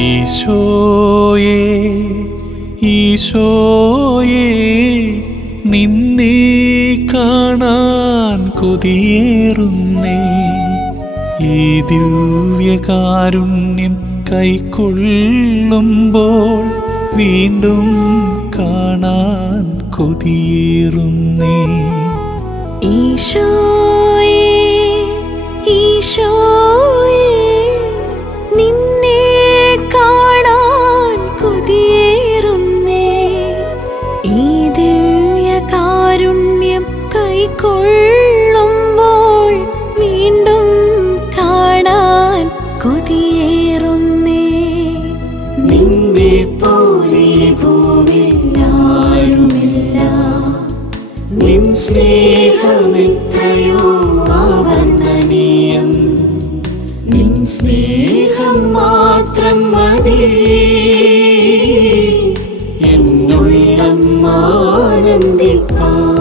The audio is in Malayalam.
ഈശോയേ ഈശോയേ നിന്നെ കാണാൻ കൊതിയേറുന്നേ. ഈ ദിവ്യകാരുണ്യം കൈക്കൊള്ളുമ്പോൾ വീണ്ടും കാണാൻ കൊതിയേറുന്നേ. ഈശോയേ ഈശോയേ നിന്നെ കാണാൻ കൊതിയേറുന്നേ. ഈ ദിവ്യകാരുണ്യം കൈക്കൊള്ളുമ്പോൾ വീണ്ടും കാണാൻ കൊതിയേറുന്നേ. നിന്നെ പോലെ ഭൂമിൽ ആരുമില്ല, നിൻ സ്നേഹമെത്രയോ അവർണ്ണനീയം. നിൻ സ്നേഹം മാത്രം മതി എന്നുള്ളം ആനന്ദിപ്പാൻ.